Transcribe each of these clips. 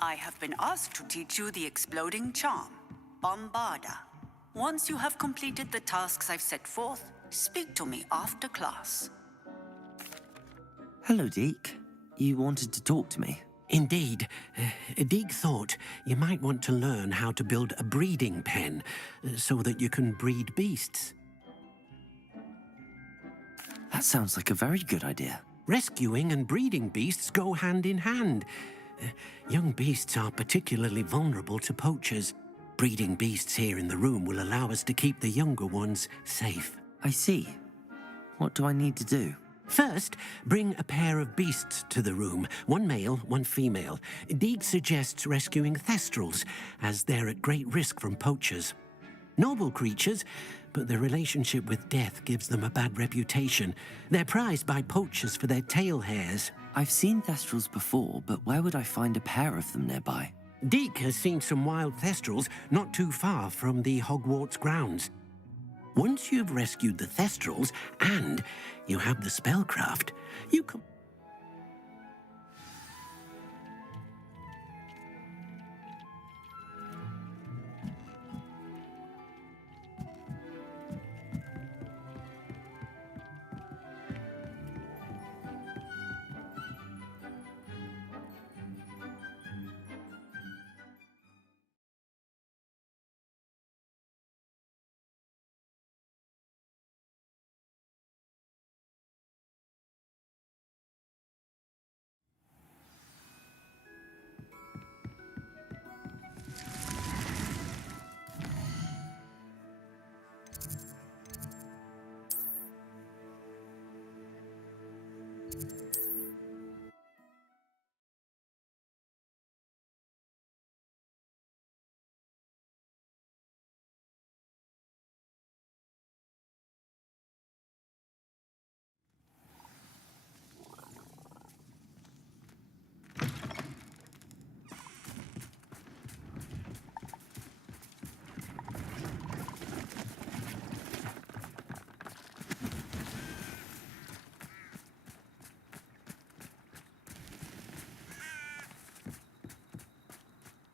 I have been asked to teach you the exploding charm, Bombarda. Once you have completed the tasks I've set forth, speak to me after class. Hello, Deke. You wanted to talk to me? Indeed. Deke thought you might want to learn how to build a breeding pen so that you can breed beasts. That sounds like a very good idea. Rescuing and breeding beasts go hand in hand. Young beasts are particularly vulnerable to poachers. Breeding beasts here in the room will allow us to keep the younger ones safe. I see. What do I need to do? First, bring a pair of beasts to the room. One male, one female. Deke suggests rescuing Thestrals, as they're at great risk from poachers. Noble creatures, but their relationship with death gives them a bad reputation. They're prized by poachers for their tail hairs. I've seen Thestrals before, but where would I find a pair of them nearby? Deke has seen some wild Thestrals not too far from the Hogwarts grounds. Once you've rescued the Thestrals and you have the spellcraft, you can...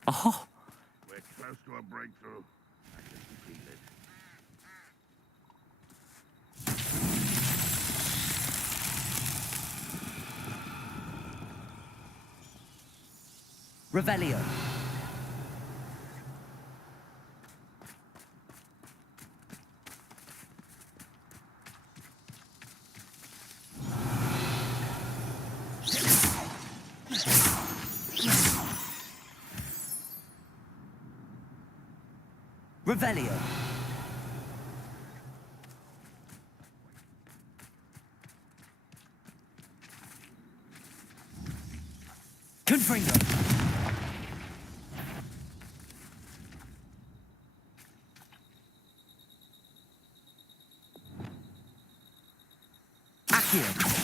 Oh! We're close to a breakthrough. I can feel it. Revelio. Revelio. Confringo. Accio.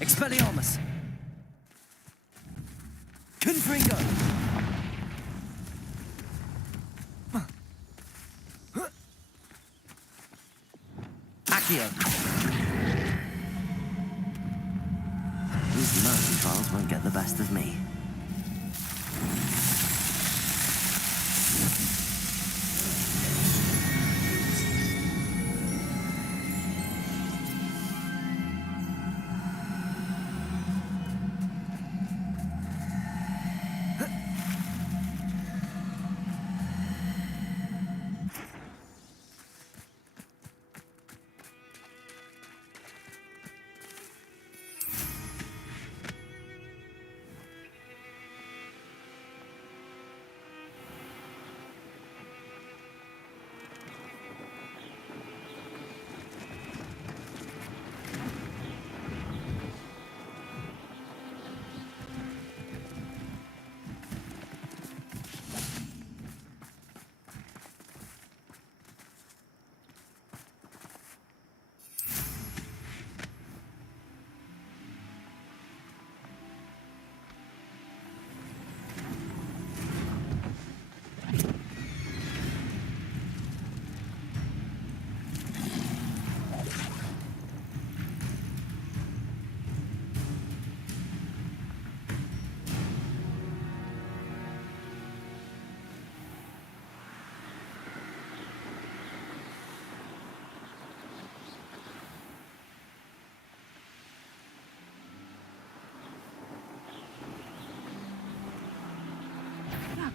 Expelliarmus! Confringo! Accio! These mercy trials won't get the best of me.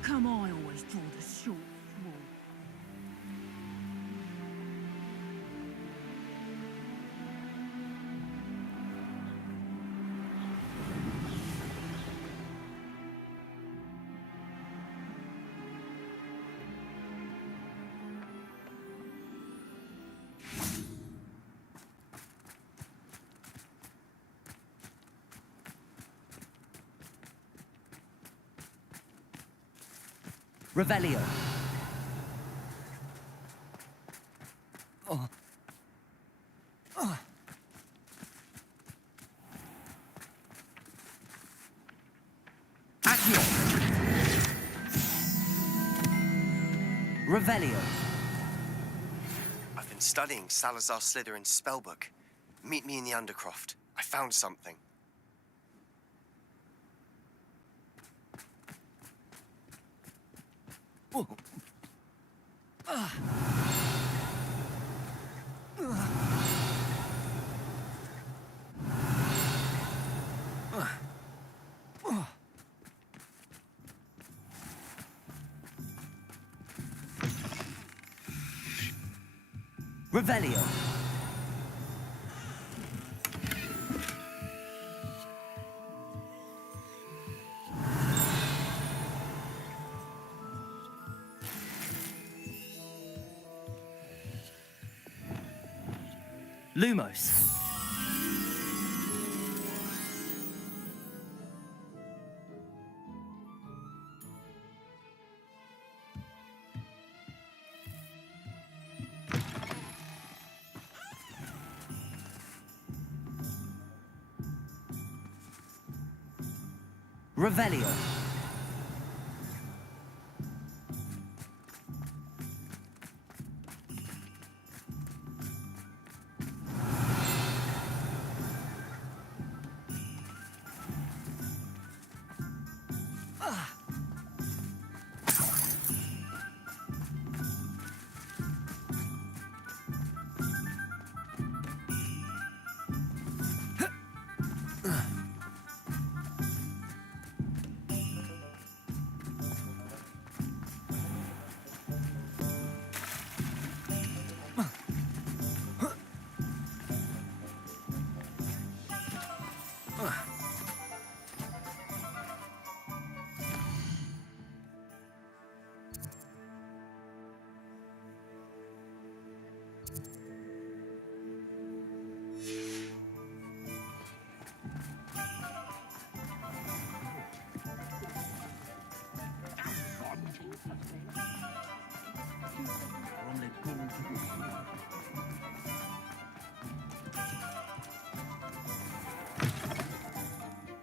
come I always draw the short straw? Revelio. Accio. Revelio. I've been studying Salazar Slytherin's spellbook. Meet me in the Undercroft. I found something. Revelio. Lumos. Revelio.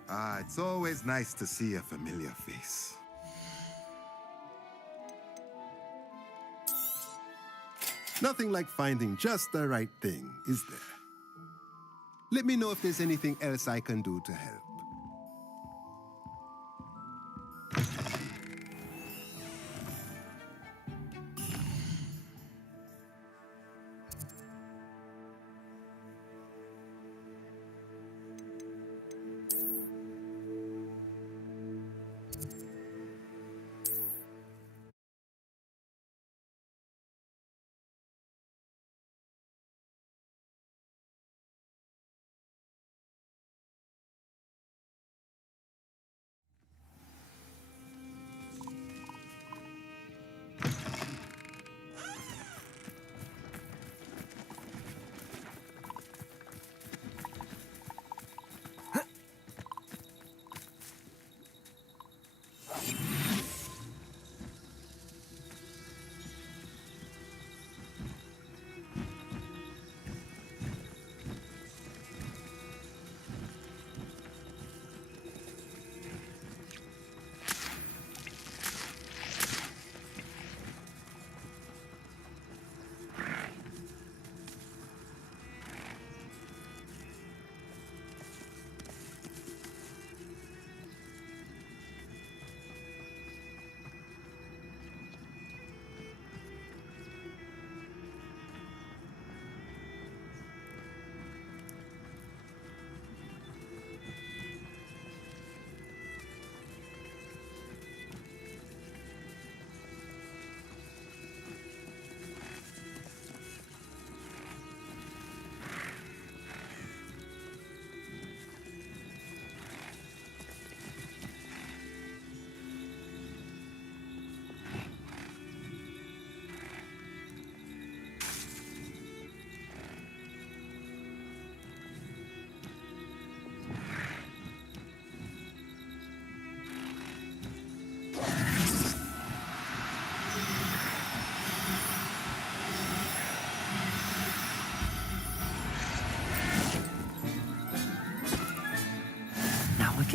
Ah, it's always nice to see a familiar face. Nothing like finding just the right thing, is there? Let me know if there's anything else I can do to help.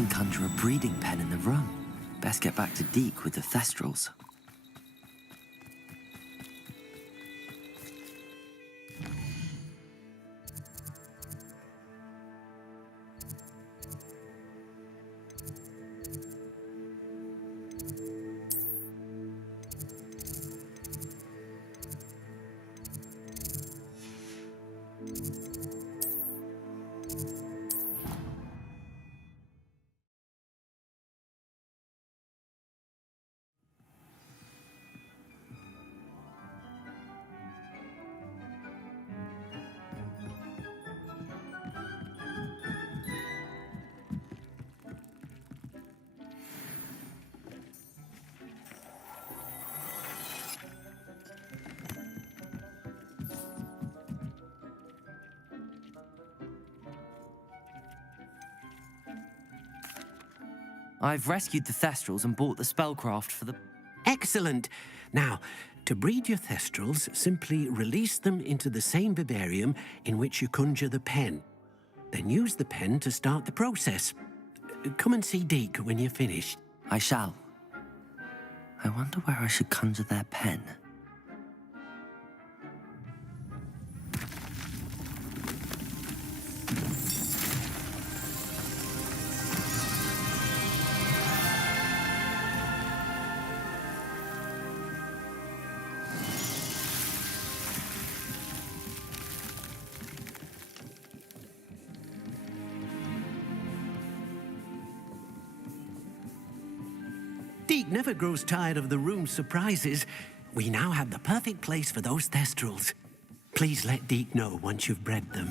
can conjure a breeding pen in the room. Best get back to Deke with the Thestrals. I've rescued the Thestrals and bought the spellcraft for the... Excellent! Now, to breed your Thestrals, simply release them into the same vivarium in which you conjure the pen. Then use the pen to start the process. Come and see Deke when you're finished. I shall. I wonder where I should conjure their pen. Deke never grows tired of the room's surprises. We now have the perfect place for those Thestrals. Please let Deke know once you've bred them.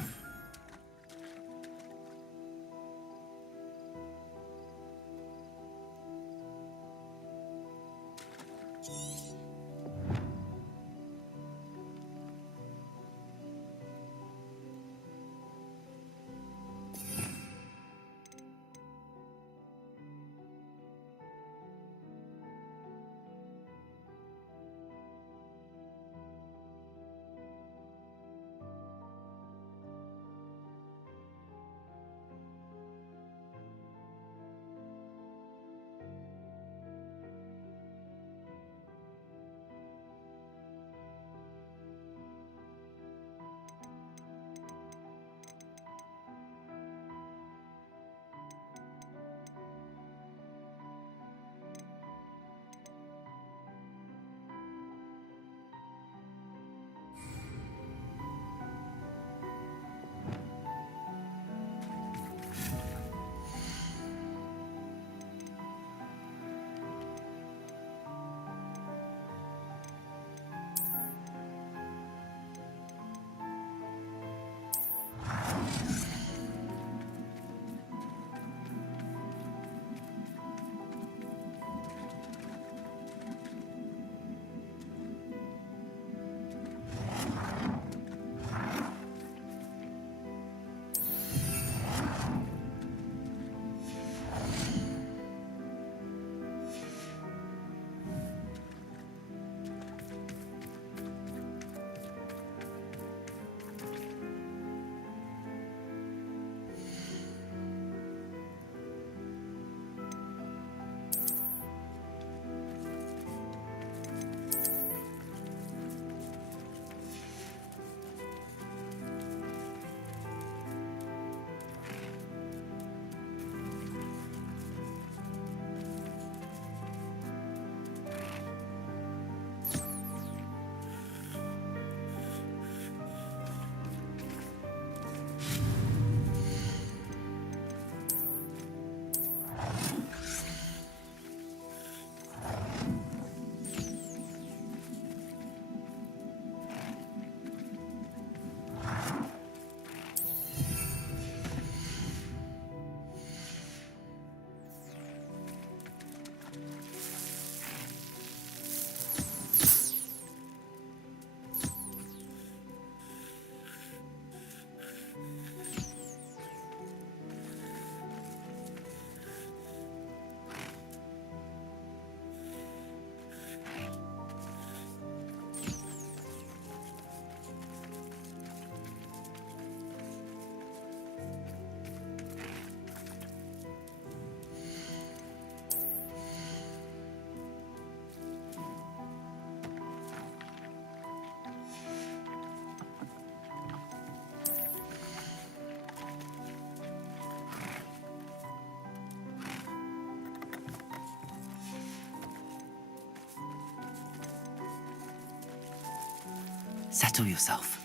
Settle yourself.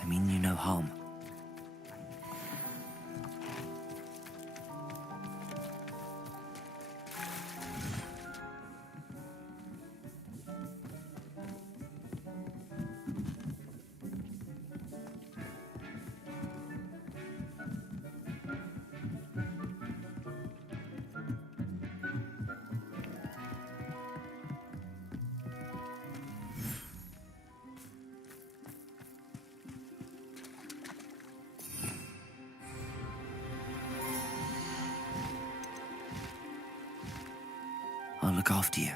I mean you no harm. I'll look after you.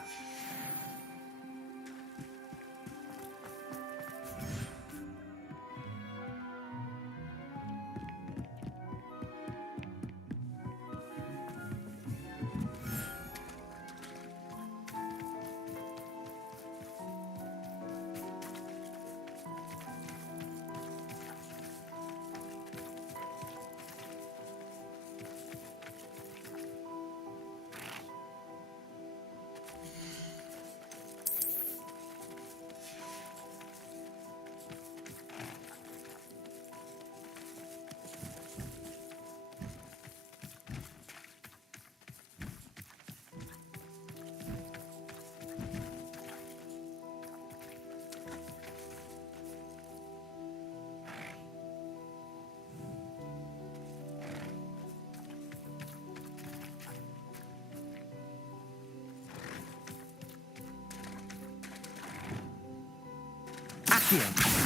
Accio.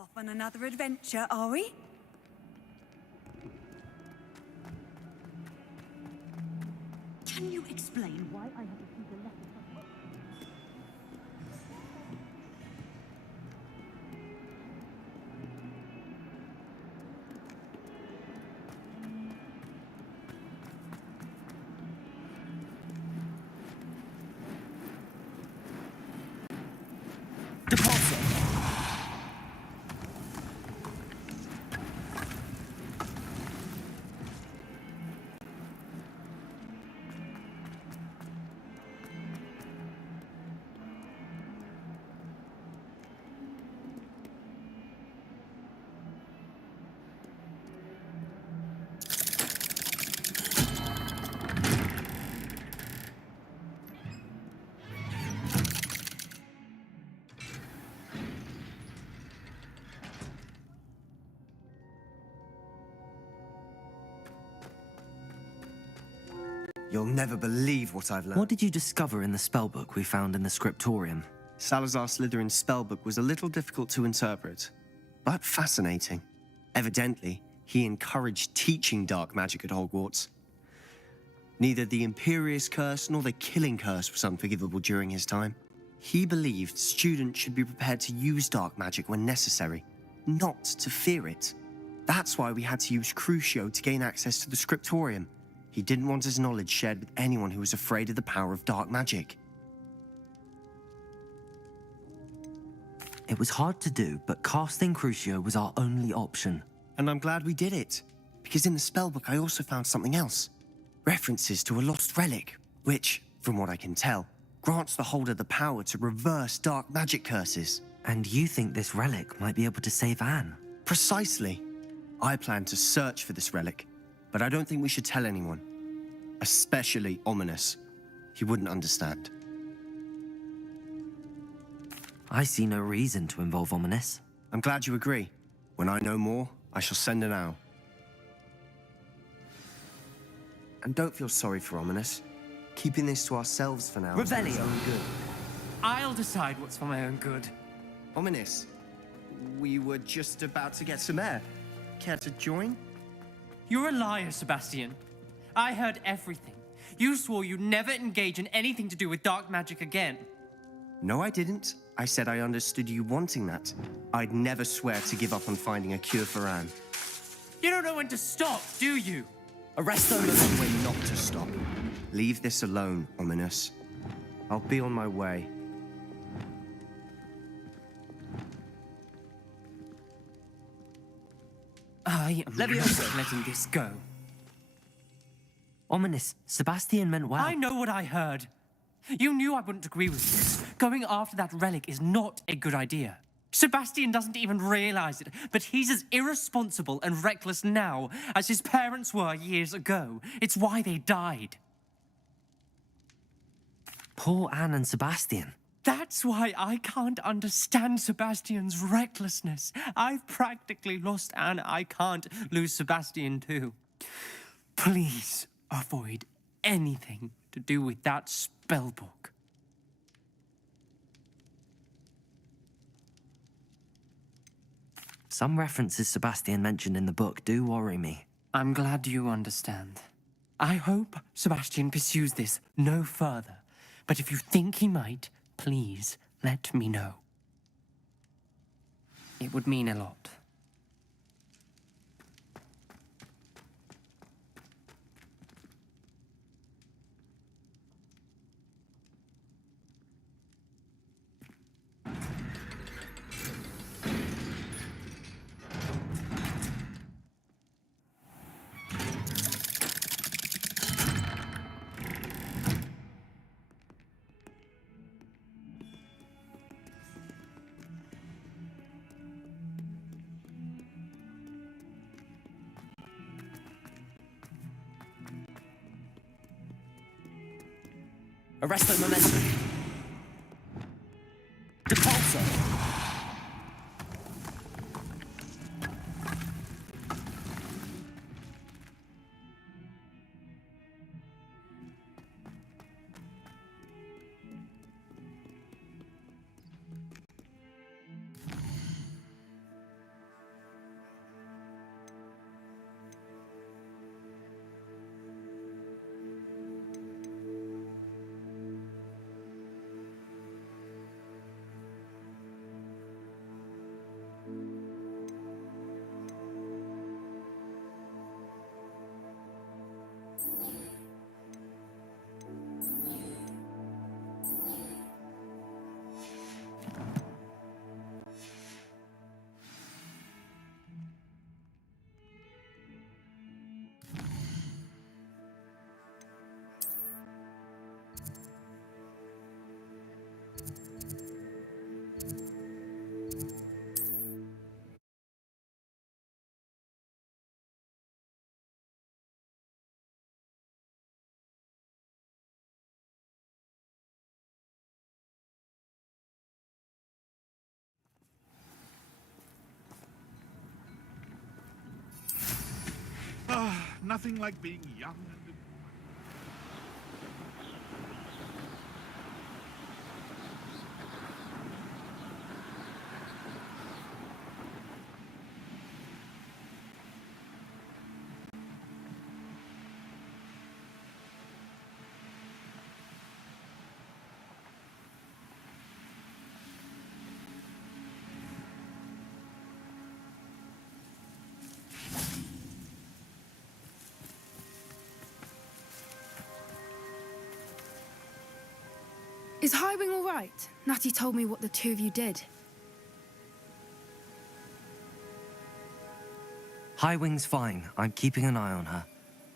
Off on another adventure, are we? Can you explain why I have received a letter from... You'll never believe what I've learned. What did you discover in the spellbook we found in the scriptorium? Salazar Slytherin's spellbook was a little difficult to interpret, but fascinating. Evidently, he encouraged teaching dark magic at Hogwarts. Neither the Imperious Curse nor the Killing Curse was unforgivable during his time. He believed students should be prepared to use dark magic when necessary, not to fear it. That's why we had to use Crucio to gain access to the scriptorium. He didn't want his knowledge shared with anyone who was afraid of the power of dark magic. It was hard to do, but casting Crucio was our only option. And I'm glad we did it, because in the spellbook I also found something else. References to a lost relic, which, from what I can tell, grants the holder the power to reverse dark magic curses. And you think this relic might be able to save Anne? Precisely. I plan to search for this relic, but I don't think we should tell anyone. Especially Ominis. He wouldn't understand. I see no reason to involve Ominis. I'm glad you agree. When I know more, I shall send an owl. And don't feel sorry for Ominis. Keeping this to ourselves for now is for his Revelio. own good. I'll decide what's for my own good. Ominis, we were just about to get some air. Care to join? You're a liar, Sebastian. I heard everything. You swore you'd never engage in anything to do with dark magic again. No, I didn't. I said I understood you wanting that. I'd never swear to give up on finding a cure for Anne. You don't know when to stop, do you? Arrest them! There's one way not to stop. Leave this alone, Ominis. I'll be on my way. I am not letting this go. Ominis, Sebastian meant well. I know what I heard. You knew I wouldn't agree with this. Going after that relic is not a good idea. Sebastian doesn't even realize it, but he's as irresponsible and reckless now as his parents were years ago. It's why they died. Poor Anne and Sebastian. That's why I can't understand Sebastian's recklessness. I've practically lost Anne. I can't lose Sebastian too. Please avoid anything to do with that spellbook. Some references Sebastian mentioned in the book do worry me. I'm glad you understand. I hope Sebastian pursues this no further. But if you think he might, please let me know. It would mean a lot. Arrest the momentum. Depulso. nothing like being young and... Is Highwing all right? Natty told me what the two of you did. Highwing's fine. I'm keeping an eye on her.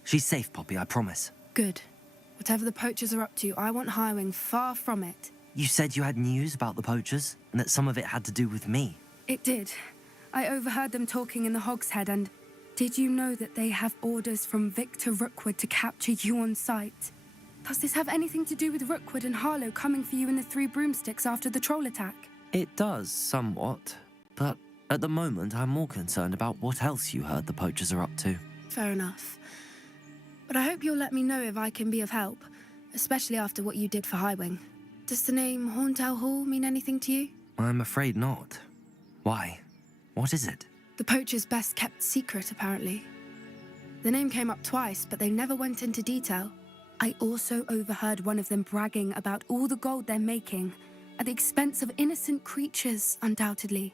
She's safe, Poppy, I promise. Good. Whatever the poachers are up to, I want Highwing far from it. You said you had news about the poachers, and that some of it had to do with me. It did. I overheard them talking in the Hogshead, and did you know that they have orders from Victor Rookwood to capture you on sight? Does this have anything to do with Rookwood and Harlow coming for you in the Three Broomsticks after the troll attack? It does, somewhat. But at the moment, I'm more concerned about what else you heard the poachers are up to. Fair enough. But I hope you'll let me know if I can be of help, especially after what you did for Highwing. Does the name Horntail Hall mean anything to you? I'm afraid not. Why? What is it? The poachers' best kept secret, apparently. The name came up twice, but they never went into detail. I also overheard one of them bragging about all the gold they're making, at the expense of innocent creatures, undoubtedly.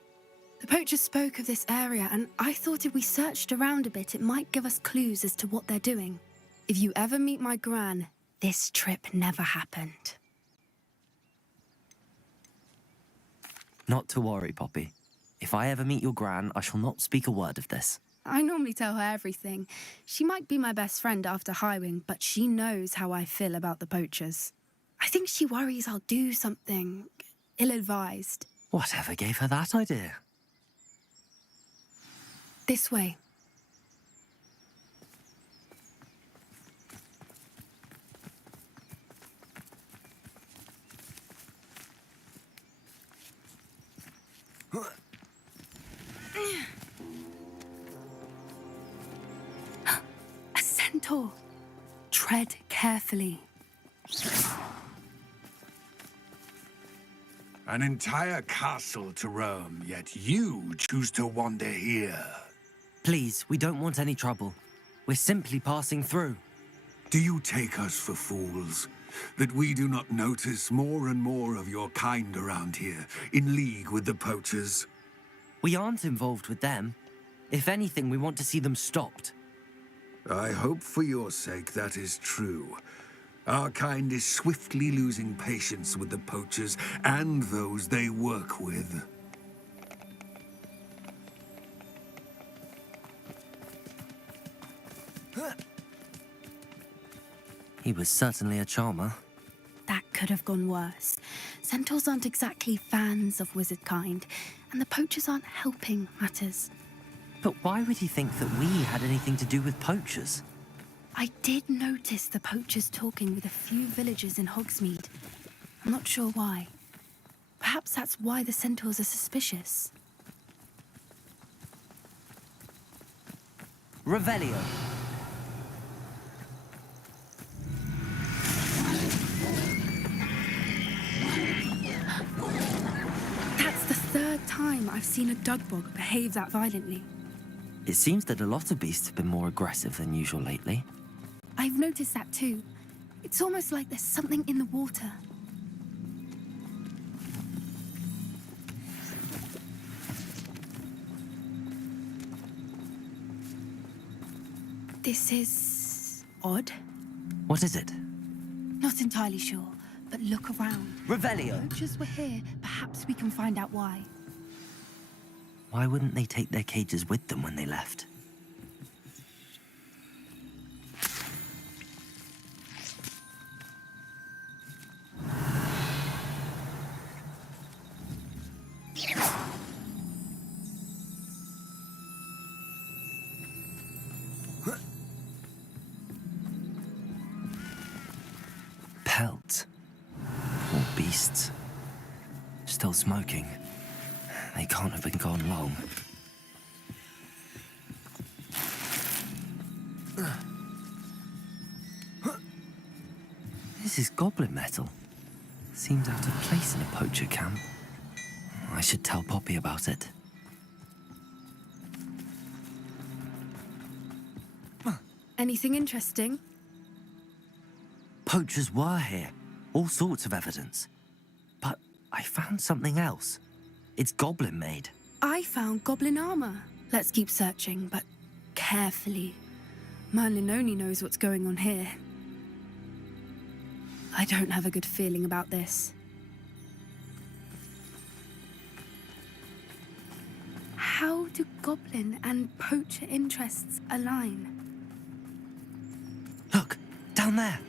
The poachers spoke of this area, and I thought if we searched around a bit, it might give us clues as to what they're doing. If you ever meet my gran, this trip never happened. Not to worry, Poppy. If I ever meet your gran, I shall not speak a word of this. I normally tell her everything. She might be my best friend after Highwing, but she knows how I feel about the poachers. I think she worries I'll do something ill-advised. Whatever gave her that idea? This way. A centaur. Tread carefully. An entire castle to roam, yet you choose to wander here. Please, we don't want any trouble. We're simply passing through. Do you take us for fools? That we do not notice more and more of your kind around here, in league with the poachers? We aren't involved with them. If anything, we want to see them stopped. I hope for your sake that is true. Our kind is swiftly losing patience with the poachers and those they work with. He was certainly a charmer. That could have gone worse. Centaurs aren't exactly fans of wizard kind, and the poachers aren't helping matters. But why would he think that we had anything to do with poachers? I did notice the poachers talking with a few villagers in Hogsmeade. I'm not sure why. Perhaps that's why the centaurs are suspicious. Revelio. That's the third time I've seen a Dugbog behave that violently. It seems that a lot of beasts have been more aggressive than usual lately. I've noticed that too. It's almost like there's something in the water. This is odd. What is it? Not entirely sure, but look around. Revelio. Poachers were here. Perhaps we can find out why. Why wouldn't they take their cages with them when they left? Pelt. Poor beasts. Still smoking. They can't have been gone long. is goblin metal. Seems out of place in a poacher camp. I should tell Poppy about it. Anything interesting? Poachers were here. All sorts of evidence. But I found something else. It's goblin made. I found goblin armor. Let's keep searching, but carefully. Merlin only knows what's going on here. I don't have a good feeling about this. How do goblin and poacher interests align? Look, down there.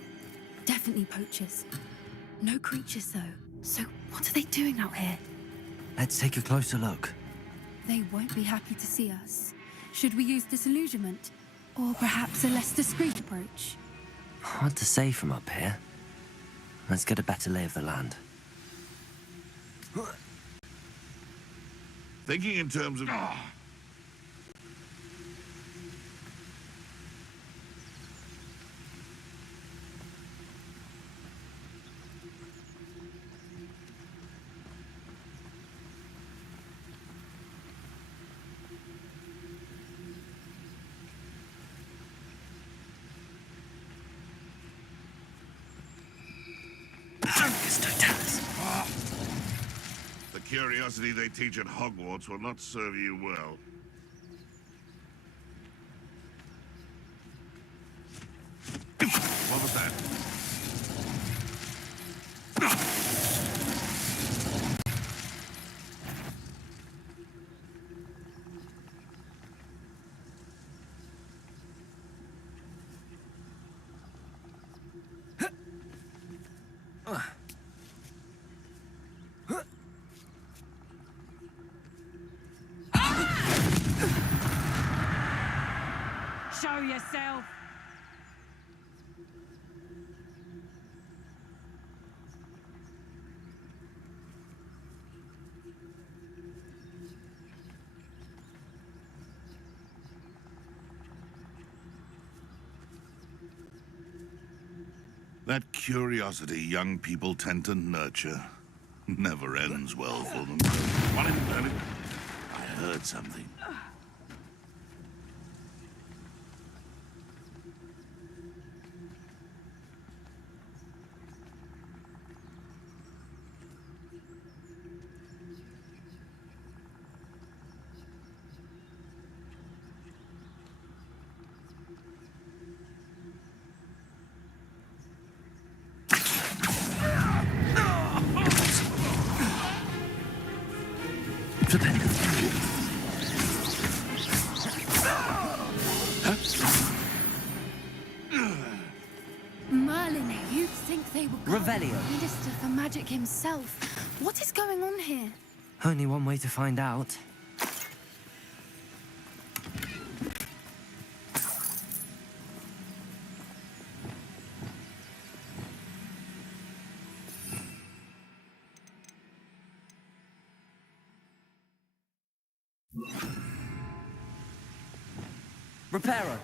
Definitely poachers. No creatures, though. So what are they doing out here? Let's take a closer look. They won't be happy to see us. Should we use disillusionment? Or perhaps a less discreet approach? Hard to say from up here. Let's get a better lay of the land. Thinking in terms of... The curiosity they teach at Hogwarts will not serve you well. What was that? Show yourself! That curiosity young people tend to nurture never ends well for them. Come on in, Merlin. I heard something. Merlin, you'd think they were Revelio. Minister for Magic himself. What is going on here? Only one way to find out. Reparo.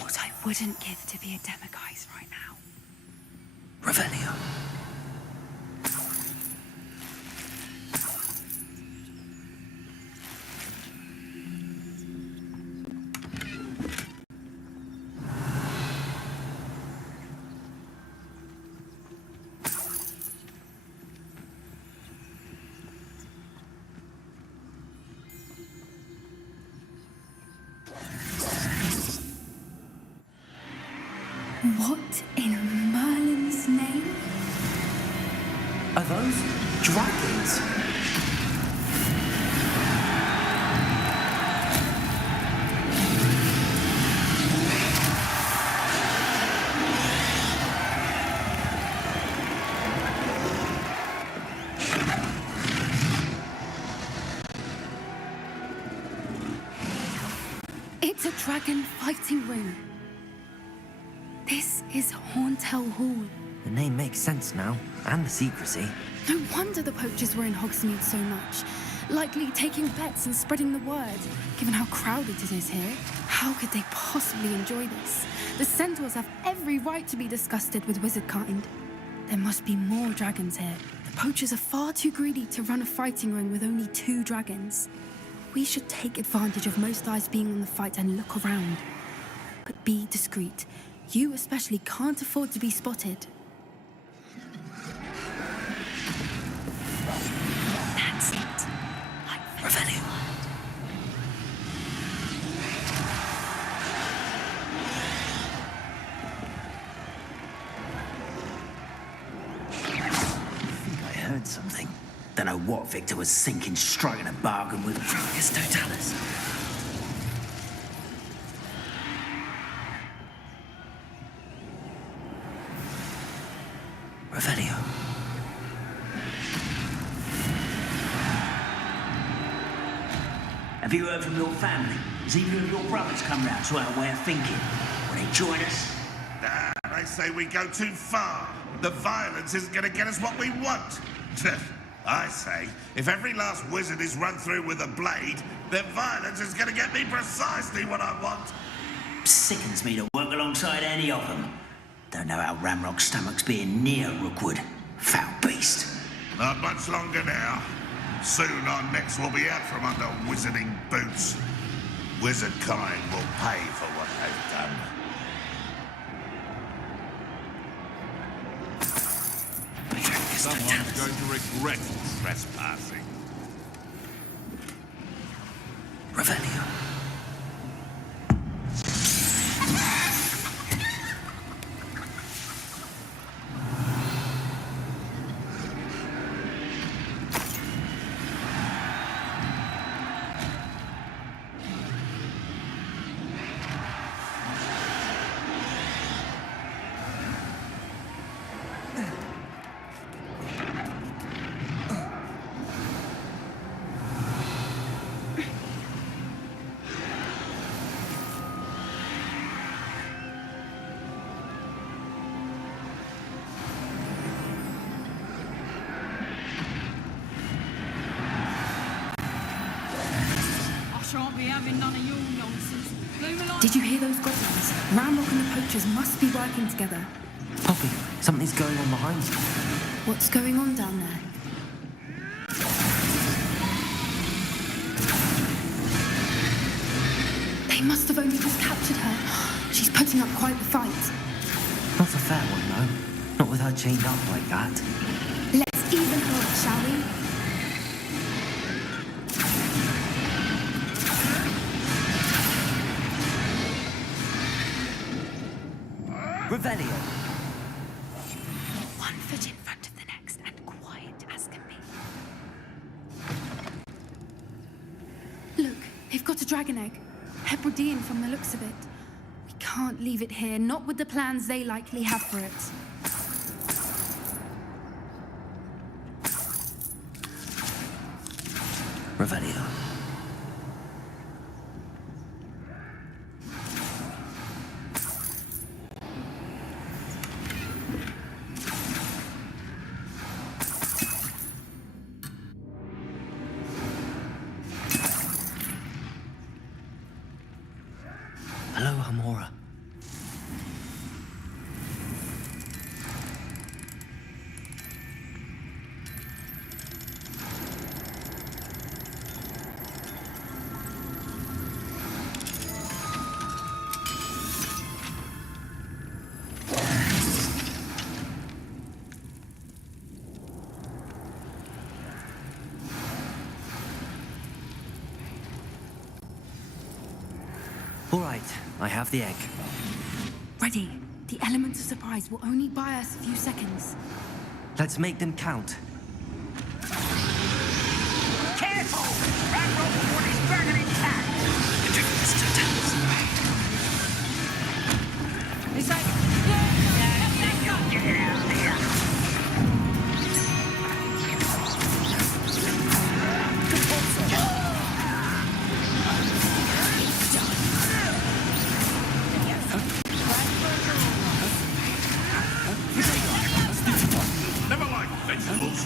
What I wouldn't give to be a demiguise right now. Revelio. What in Merlin's name? Are those dragons? It's a dragon fighting room. This is Hauntel Hall. The name makes sense now, and the secrecy. No wonder the poachers were in Hogsmeade so much. likely taking bets and spreading the word. Given how crowded it is here, how could they possibly enjoy this? The centaurs have every right to be disgusted with wizard kind. There must be more dragons here. The poachers are far too greedy to run a fighting ring with only 2 dragons. We should take advantage of most eyes being on the fight and look around. But be discreet. You especially can't afford to be spotted. That's it. Like Revelio. I heard something. Don't know what Victor was thinking, striking a bargain with Crocus Totalis. Revelio. Have you heard from your family? Has either of your brothers come round to our way of thinking? Will they join us? Nah, they say we go too far. The violence isn't going to get us what we want. I say, if every last wizard is run through with a blade, then violence is going to get me precisely what I want. Sickens me to work alongside any of them. Don't know how Ramrock's stomach's being near Rookwood. Foul beast. Not much longer now. Soon our necks will be out from under wizarding boots. Wizard kind will pay for what they've done. Someone's going to regret trespassing. Revelio. Did you hear those goblins? Ramrock and the poachers must be working together. Poppy, something's going on behind you. What's going on down there? They must have only just captured her. She's putting up quite the fight. Not a fair one, though. Not with her chained up like that. Let's even her up, shall we? Revelio. One foot in front of the next and quiet as can be. Look, they've got a dragon egg. Hebridean from the looks of it. We can't leave it here, not with the plans they likely have for it. Revelio. Hello, Hamora. All right, I have the egg. Ready. The element of surprise will only buy us a few seconds. Let's make them count. Careful! Ramrock Fort is burning intact! It's like... Get out of here! Never like vegetables.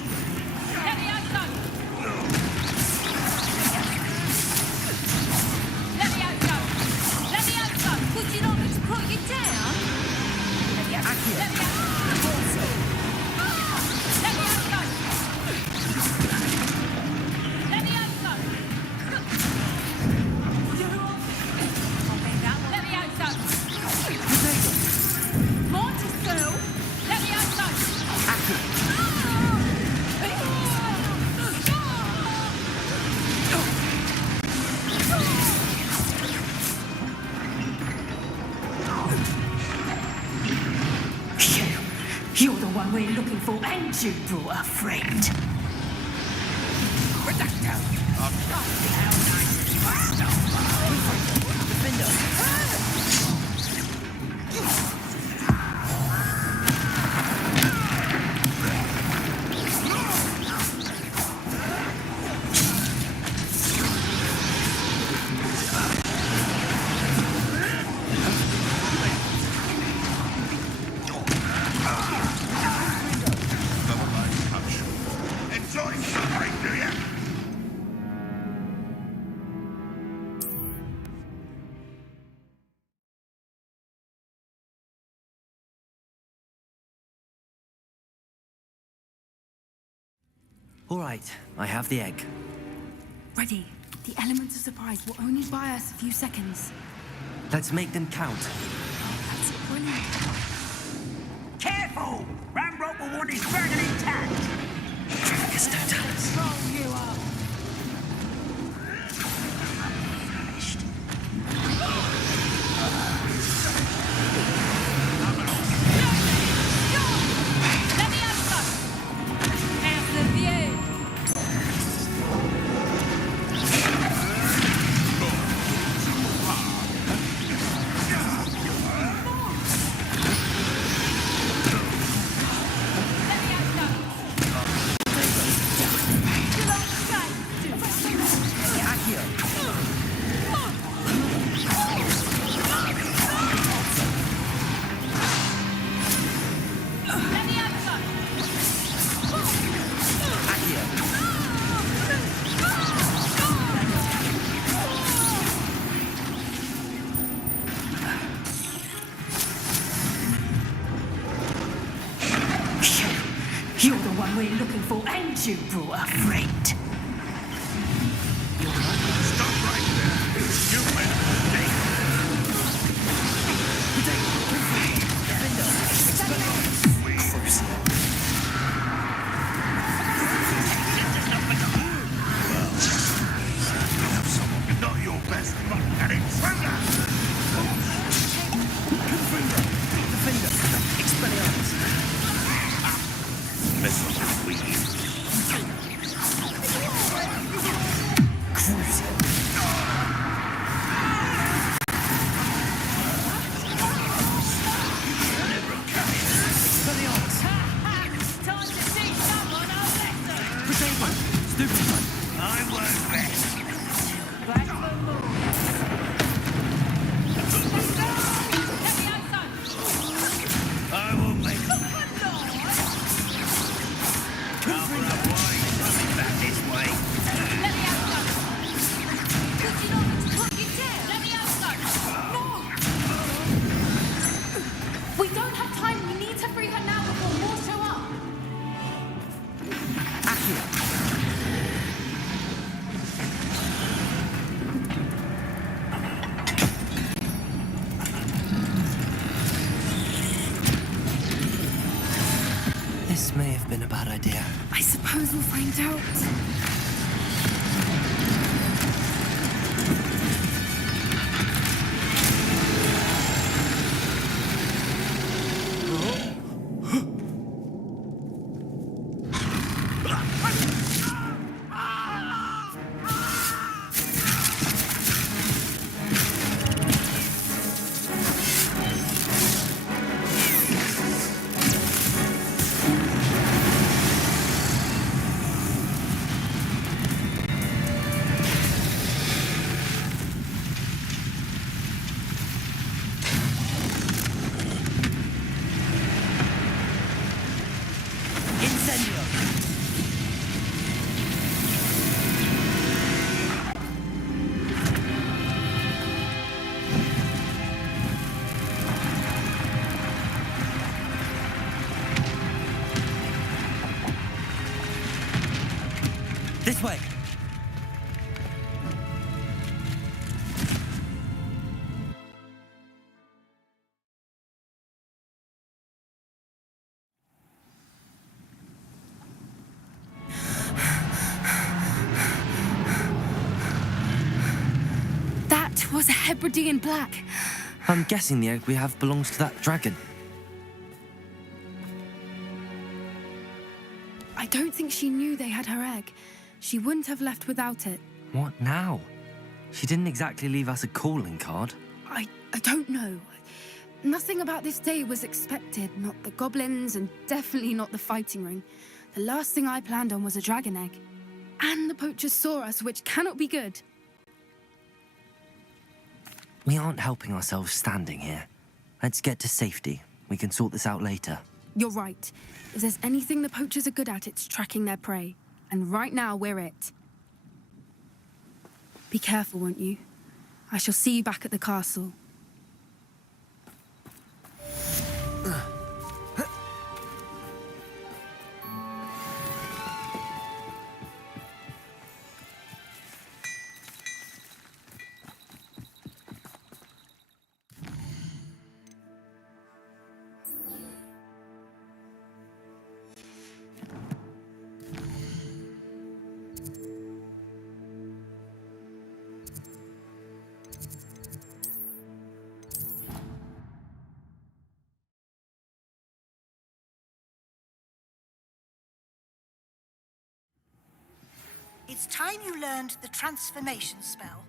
we're looking for, and you brought a friend. Enjoy something, do you? All right, I have the egg. Ready. The element of surprise will only buy us a few seconds. Let's make them count. That's brilliant. Careful! Ramrock will want his dragon intact. Yes, don't tell us. Roll you up. Let me have some. Have the view. You're the one we're looking for, and you brought a friend. Stop right there. You made a mistake. Not your best, but an intruder. Listen to me. Time to see someone I'll lesson. I won't rest. Back for more. Let me have some. I will make them. Back this way. Let me have some. Would you not put your tail? Let me have some. No! We don't have time. We need to free her now before more show up. This may have been a bad idea. I suppose we'll find out. This way. That was a Hebridean black. I'm guessing the egg we have belongs to that dragon. I don't think she knew they had her egg. She wouldn't have left without it. What now? She didn't exactly leave us a calling card. I don't know. Nothing about this day was expected. Not the goblins, and definitely not the fighting ring. The last thing I planned on was a dragon egg. And the poachers saw us, which cannot be good. We aren't helping ourselves standing here. Let's get to safety. We can sort this out later. You're right. If there's anything the poachers are good at, it's tracking their prey. And right now, we're it. Be careful, won't you? I shall see you back at the castle. It's time you learned the transformation spell.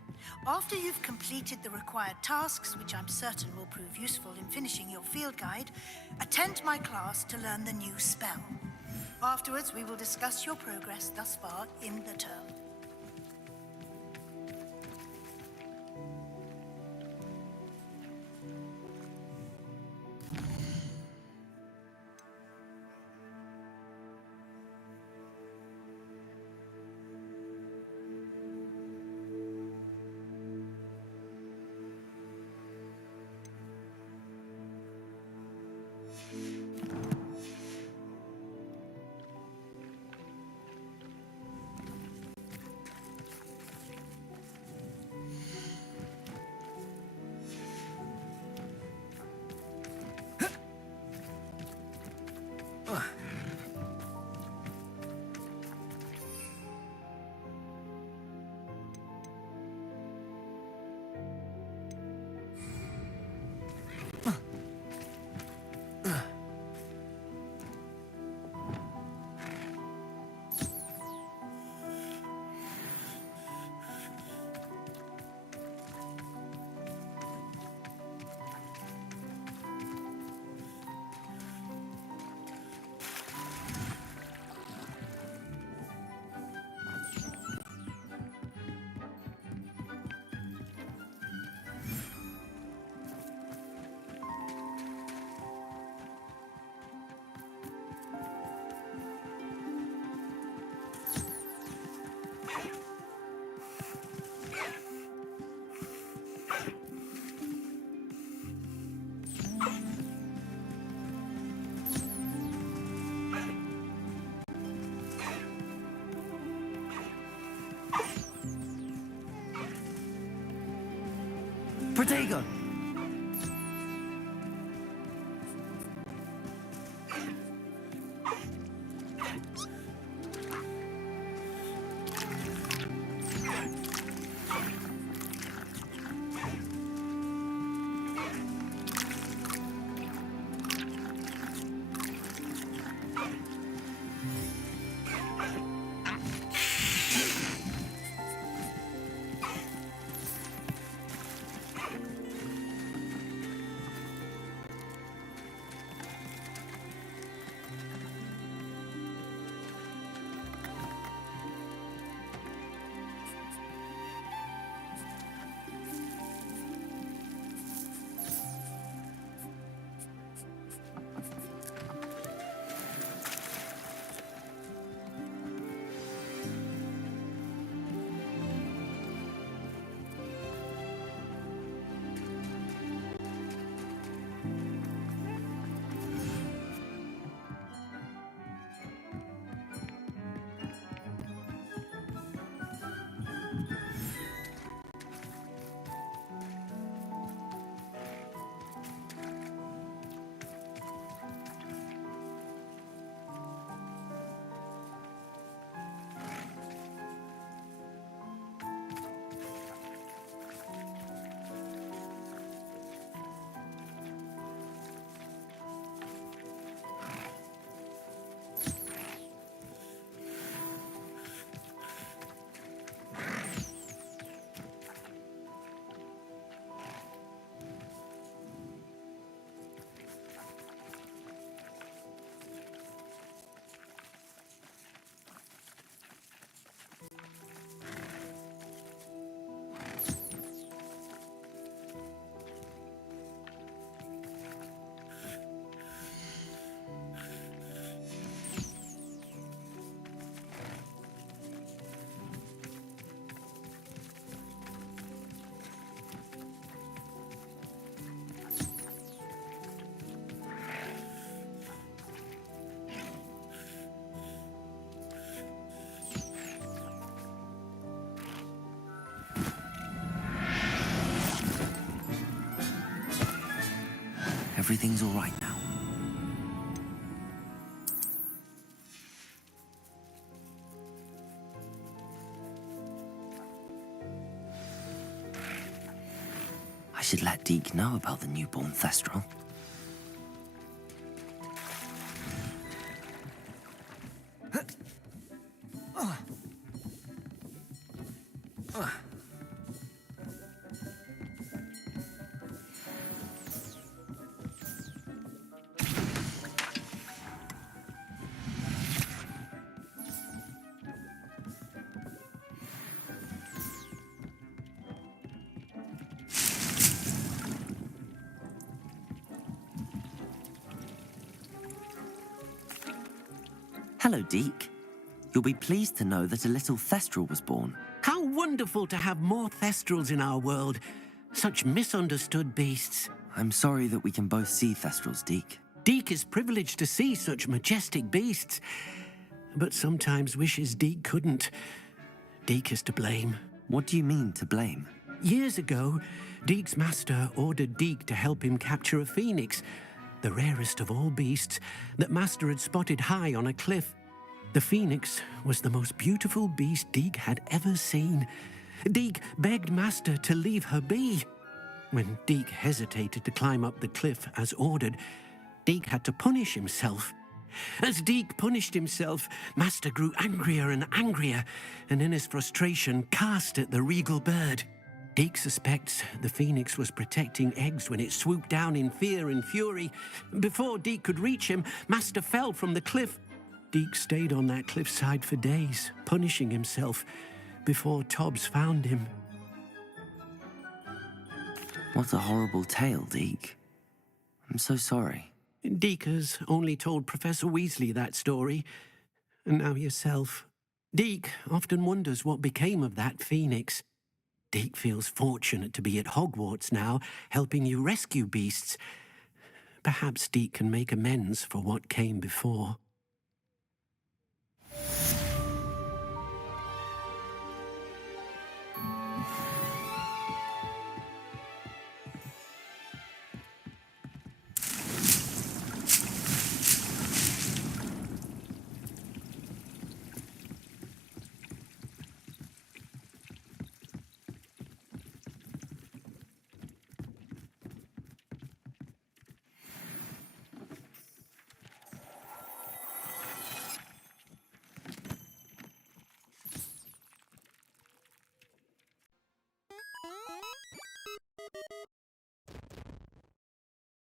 After you've completed the required tasks, which I'm certain will prove useful in finishing your field guide, attend my class to learn the new spell. Afterwards, we will discuss your progress thus far in the term. Protego! Everything's all right now. I should let Deke know about the newborn Thestral. Hello, Deke. You'll be pleased to know that a little Thestral was born. How wonderful to have more Thestrals in our world. Such misunderstood beasts. I'm sorry that we can both see Thestrals, Deke. Deke is privileged to see such majestic beasts, but sometimes wishes Deke couldn't. Deke is to blame. What do you mean, to blame? Years ago, Deke's master ordered Deke to help him capture a phoenix, the rarest of all beasts, that Master had spotted high on a cliff. The phoenix was the most beautiful beast Deke had ever seen. Deke begged Master to leave her be. When Deke hesitated to climb up the cliff as ordered, Deke had to punish himself. As Deke punished himself, Master grew angrier and angrier, and in his frustration cast at the regal bird. Deke suspects the phoenix was protecting eggs when it swooped down in fear and fury. Before Deke could reach him, Master fell from the cliff. Deke stayed on that cliffside for days, punishing himself, before Tobbs found him. What a horrible tale, Deke. I'm so sorry. Deke has only told Professor Weasley that story, and now yourself. Deke often wonders what became of that phoenix. Deke feels fortunate to be at Hogwarts now, helping you rescue beasts. Perhaps Deke can make amends for what came before.